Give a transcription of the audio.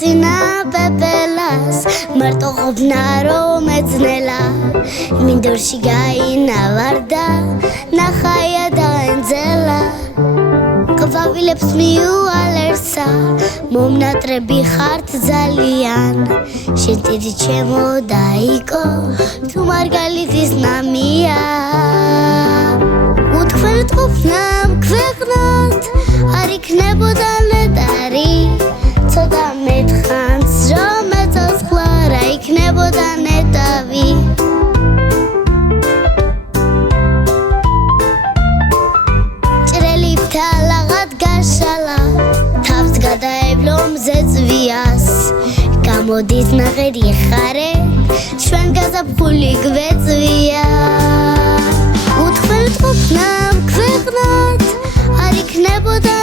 წინა პეპელას მარტო ყოფნა რომ ეძნელა მინდორში გაინავარდა ნახაია და ენძელა ყვავილებს მიუალერსა მომნატრები ხართ ძალიან შენ ტირი ჩემო დაიკო თუ მარგალიტის ნამია უთქვენთ ყოფნამ ქვეყნად არ იქნებოდა ნეტარი ცოტა მეთხანს რომ ეცოცხლა რა იქნებოდა ნეტავი ჭრელითა ლაღად გაშალა თავს გადაევლო მზეწვიას გამოდის ნაღერი ხარე ჩვენ გაზაფხული გვეწვია უთქვენთ ყოფნამ ქვეყნად არ იქნებოდა